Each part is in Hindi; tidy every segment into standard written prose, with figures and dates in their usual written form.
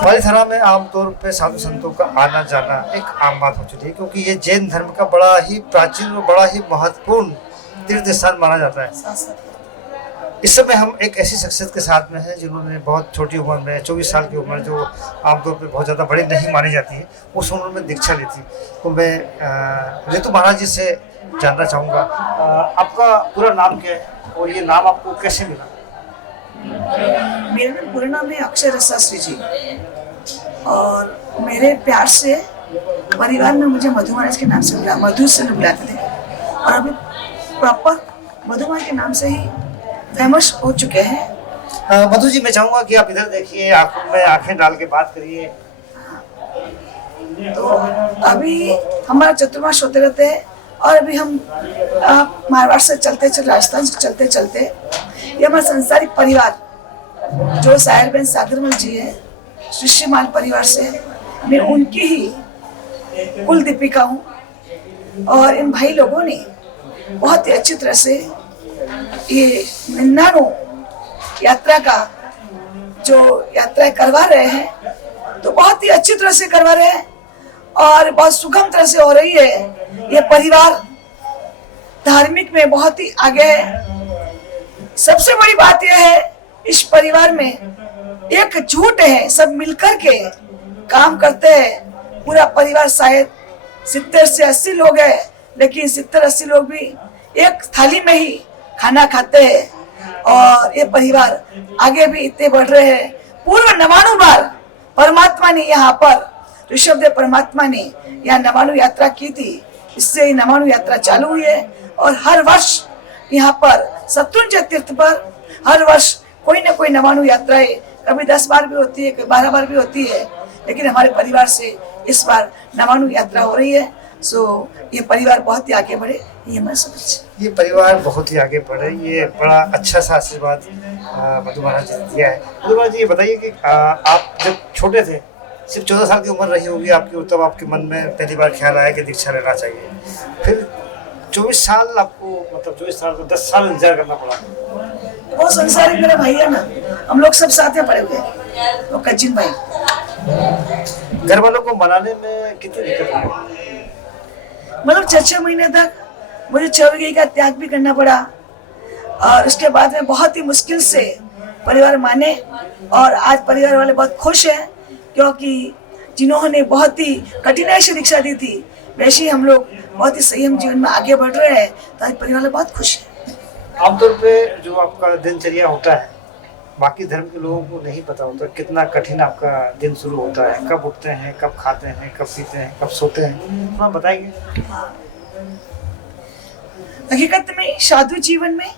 हमारी धरा में आमतौर पे साधु संतों का आना जाना एक आम बात हो चुकी है, क्योंकि ये जैन धर्म का बड़ा ही प्राचीन और बड़ा ही महत्वपूर्ण तीर्थ स्थान माना जाता है। इस समय हम एक ऐसी शख्सियत के साथ में हैं जिन्होंने बहुत छोटी उम्र में 24 साल की उम्र, जो आमतौर पे बहुत ज़्यादा बड़ी नहीं मानी जाती है, उस उम्र में दीक्षा ली थी। तो मैं रितु महाराज जी से जानना चाहूँगा, आपका पूरा नाम क्या है और ये नाम आपको कैसे मिला? मेरा पूरा नाम है अक्षय रसाश्री जी, और मेरे प्यार से परिवार में मुझे मधु महाराज के नाम से बुला, मधु से बुलाते थे, और अभी प्रॉपर मधु महाराज के नाम से ही फेमस हो चुके हैं। मधु जी, मैं चाहूँगा कि आप इधर देखिए, आंखों में आंखें डाल के बात करिए। तो अभी हमारा चतुर्मास होते रहते हैं, और अभी हम मारवाड़ से चलते चलते राजस्थान से चलते चलते ये हमारा संसारिक परिवार जो साहिर बहन सागरमल जी है, शिष्यमाल परिवार से, मैं उनकी ही कुल दीपिका हूँ। और इन भाई लोगों ने बहुत ही अच्छी तरह से ये 99 यात्रा का जो यात्रा करवा रहे हैं, तो बहुत ही अच्छी तरह से करवा रहे हैं और बहुत सुगम तरह से हो रही है। ये परिवार धार्मिक में बहुत ही आगे है। सबसे बड़ी बात यह है, इस परिवार में एक झूठ है, सब मिलकर के काम करते हैं। पूरा परिवार शायद 70 से 80 लोग हैं, लेकिन 70-80 लोग भी एक थाली में ही खाना खाते हैं, और ये परिवार आगे भी इतने बढ़ रहे हैं। पूर्व 99 बार परमात्मा ने यहाँ पर, ऋषभदेव परमात्मा ने यहाँ 99 यात्रा की थी, इससे ही 99 यात्रा चालू हुई है। और हर वर्ष यहाँ पर शत्रुंजय तीर्थ पर हर वर्ष कोई ना कोई 99 यात्राएं, कभी 10 बार भी होती है, कभी 12 बार भी होती है, लेकिन हमारे परिवार से इस बार 99 यात्रा हो रही है। सो ये परिवार बहुत ही आगे बढ़े, ये मैं समझ। ये परिवार बहुत ही आगे बढ़े, ये बड़ा अच्छा सा आशीर्वाद मधु महाराज जी ने दिया है। मधु महाराज जी, ये बताइए कि आप जब छोटे थे, सिर्फ 14 साल की उम्र रही होगी आपकी, तब आपके मन में पहली बार ख्याल आया कि दीक्षा लेना चाहिए। फिर 24 साल आपको, मतलब 24 साल को 10 साल इंतजार करना पड़ा। वो संसारिक मेरा भाई है ना, हम लोग सब साथ में पड़े हुए हैं, वो कजिन भाई। घर वालों को मनाने में कितनी दिक्कत हुई? मतलब 6 महीने तक मुझे 6 बीघे का त्याग भी करना पड़ा, और उसके बाद में बहुत ही मुश्किल से परिवार माने। और आज परिवार वाले बहुत खुश हैं, क्योंकि जिन्होंने बहुत ही कठिनाई से दीक्षा दी थी, वैसे ही हम लोग बहुत ही संयम जीवन में आगे बढ़ रहे हैं, तो आज परिवार वाले बहुत खुश हैं। आमतौर पे जो आपका दिनचर्या होता है, बाकी धर्म के लोगों को नहीं पता होता कितना कठिन आपका दिन शुरू होता है, कब उठते हैं, कब खाते हैं, कब पीते हैं, कब सोते हैं, तो आप बताएंगे? हकीकत में साधु जीवन में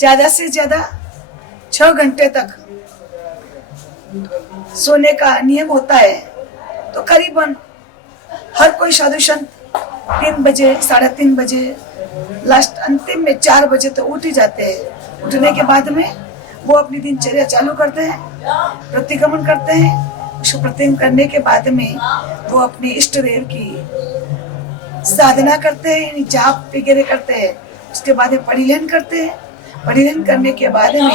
ज्यादा से ज्यादा 6 घंटे तक सोने का नियम होता है। तो करीबन हर कोई साधु संत 3 बजे, 3:30 बजे, लास्ट अंतिम में 4 बजे तो उठ ही जाते हैं। उठने के बाद में वो अपनी दिनचर्या चालू करते हैं, प्रतिक्रमण करते हैं। उसको प्रतिक्रमण करने के बाद में वो अपने इष्ट देव की साधना करते हैं, जाप वगैरह करते हैं। उसके बाद में परिलीन करते हैं। परिलीन करने के बाद में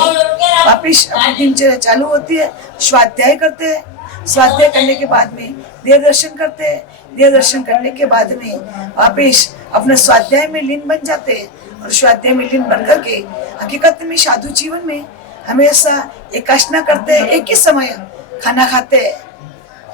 वापिस अपनी दिनचर्या चालू होती है। स्वाध्याय करते हैं। स्वाध्याय करने के बाद में देव दर्शन करते हैं। देव दर्शन करने के बाद में वापिस अपने स्वाध्याय में लीन बन जाते हैं। और स्वाध्याय में लीन बन करके हकीकत में साधु जीवन में हमेशा एकासना करते हैं, एक ही समय खाना खाते हैं।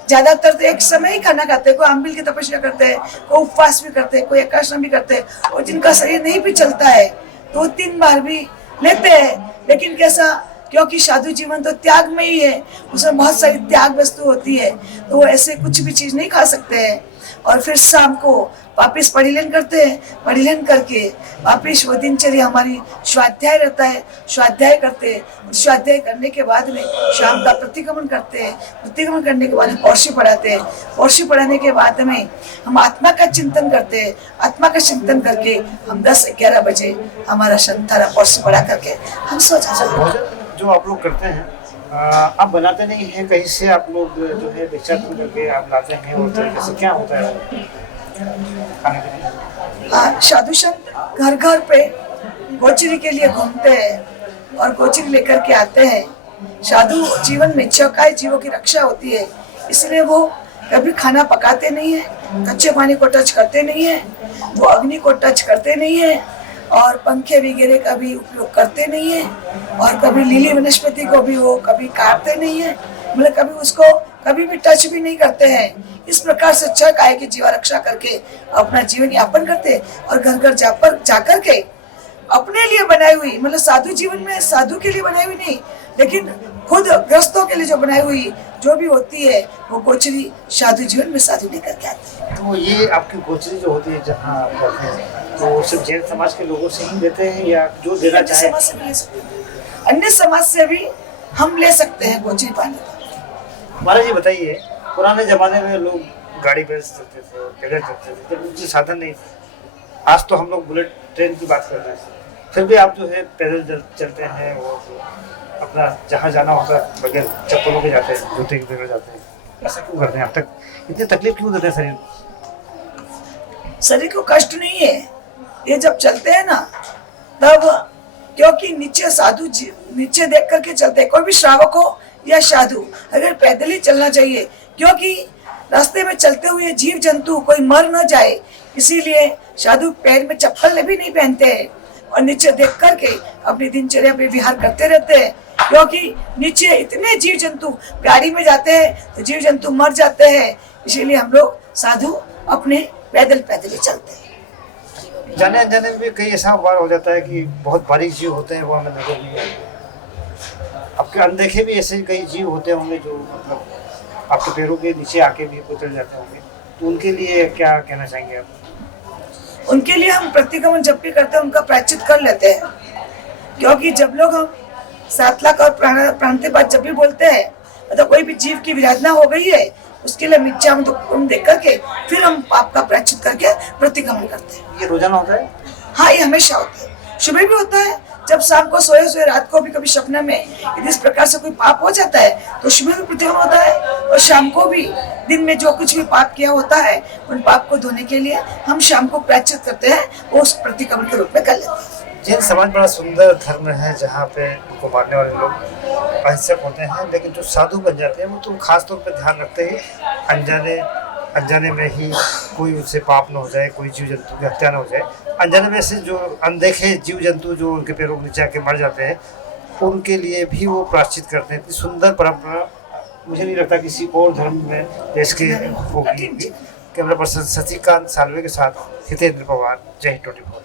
ज्यादातर तो एक समय ही खाना खाते हैं। कोई अम्बिल की तपस्या करते हैं, कोई उपवास भी करते हैं, कोई एकासना भी करते हैं। और जिनका शरीर नहीं भी चलता है, 2-3 बार भी लेते हैं। लेकिन कैसा, क्योंकि साधु जीवन तो त्याग में ही है, उसमें बहुत सारी त्याग वस्तु होती है, तो वो ऐसे कुछ भी चीज नहीं खा सकते हैं। और फिर शाम को वापिस परिलीन करते हैं। परिलीन करके वापिस वो दिनचर्या हमारी स्वाध्याय रहता है, स्वाध्याय करते हैं। स्वाध्याय करने के बाद में शाम का प्रतिक्रमण करते हैं। प्रतिक्रमण करने के बाद पौर्षी पढ़ाते हैं। पौर्षी पढ़ाने के बाद में हम आत्मा का चिंतन करते हैं। आत्मा का चिंतन करके हम 10-11 बजे हमारा संतारा पौर्षी पढ़ा करके हम सो जाते हैं। जो आप लोग करते हैं, आप बनाते नहीं हैं कहीं से, आप लोग जो है दीक्षा करके आप लाते हैं, और तरीके से क्या होता है खाने के लिए? साधु संत घर घर पे गोचरी के लिए घूमते हैं और गोचरी लेकर के आते हैं। साधु जीवन में चौकाई जीवों की रक्षा होती है, इसलिए वो कभी खाना पकाते नहीं है, कच्चे पानी को टच करते नहीं है, वो अग्नि को टच करते नहीं है, और पंखे वगैरह का भी उपयोग करते नहीं है, और कभी लीली वनस्पति को भी वो कभी काटते नहीं है, मतलब कभी उसको कभी भी टच भी नहीं करते हैं। इस प्रकार से अच्छा काय की जीवा रक्षा करके अपना जीवन यापन करते, और घर घर जाकर के अपने लिए बनाई हुई, मतलब साधु जीवन में साधु के लिए बनाई हुई नहीं, लेकिन खुद ग्रस्तों के लिए जो बनाई हुई जो भी होती है वो गोचरी साधु जीवन में साधु लेकर के आते हैं। तो ये आपकी गोचरी जो होती है जहाँ आप रहते हैं, तो सिर्फ जैन समाज के लोगों से ही लेते हैं या जो देना अन्य चाहे? समाज से भी ले सकते हैं, अन्य समाज से भी हम ले सकते हैं गोचरी पानी। महाराज जी बताइए, पुराने जमाने में लोग गाड़ी बैल से चलते थे, पैदल चलते थे, जब उनके साधन नहीं थे। आज तो हम लोग बुलेट ट्रेन की बात कर रहे हैं, फिर भी आप जो है पैदल चलते हैं और अपना जहाँ जाना होता है बगैर चप्पलों के जाते हैं, जूते के बगैर जाते हैं। ऐसा क्यों करते हैं? अब तक इतनी तकलीफ क्यों देते हैं शरीर को? शरीर को कष्ट नहीं है, ये जब चलते हैं ना तब, क्योंकि नीचे साधु नीचे देख करके चलते हैं। कोई भी श्रावक हो या साधु अगर पैदल ही चलना चाहिए, क्योंकि रास्ते में चलते हुए जीव जंतु कोई मर न जाए, इसीलिए साधु पैर में चप्पल भी नहीं पहनते हैं और नीचे देख करके अपनी दिनचर्या में विहार करते रहते हैं। क्योंकि नीचे इतने जीव जंतु, गाड़ी में जाते हैं तो जीव जंतु मर जाते हैं, इसीलिए हम लोग साधु अपने पैदल ही चलते हैं। जाने अनजाने में भी कई ऐसा बार हो जाता है कि बहुत बारीक जीव होते हैं, वो हमें नजर नहीं आते। आपके अनदेखे भी ऐसे कई जीव होते होंगे जो मतलब आपके पैरों के नीचे आके भी उतर जाते होंगे, तो उनके लिए क्या कहना चाहेंगे आप? उनके लिए हम प्रतिक्रमण जब भी करते हैं उनका प्रायश्चित कर लेते हैं, क्योंकि जब लोग हम 7 लाख और प्राणांत बाद जब भी बोलते हैं, मतलब कोई भी जीव की विराधना हो गई है, उसके लिए मिथ्या हम देख करके फिर हम पाप का प्रायश्चित करके प्रतिक्रमण करते हैं। ये रोजाना होता है? हाँ, ये हमेशा होता है, सुबह भी होता है, जब शाम को सोए रात को भी कभी सपने में यदि इस प्रकार से कोई पाप हो जाता है तो सुबह भी प्रतिक्रमण होता है, और शाम को भी दिन में जो कुछ भी पाप किया होता है उन पाप को धोने के लिए हम शाम को प्रायश्चित करते हैं, वो उस प्रतिक्रमण के रूप में कर लेते हैं। जैन समाज बड़ा सुंदर धर्म है जहाँ पे उनको मानने वाले लोग अहिंसक होते हैं, लेकिन जो साधु बन जाते हैं वो तो खास तौर पे ध्यान रखते हैं अनजाने में ही कोई उनसे पाप न हो जाए, कोई जीव जंतु की हत्या न हो जाए। अनजाने में से जो अनदेखे जीव जंतु जो उनके पैरों के नीचे आके मर जाते हैं, उनके लिए भी वो प्रायश्चित करते हैं। इतनी सुंदर परंपरा मुझे नहीं लगता किसी और धर्म में देश के होगी। कैमरा पर्सन शशिकांत सालवे के साथ हितेंद्र पवार, जय हिंद 24।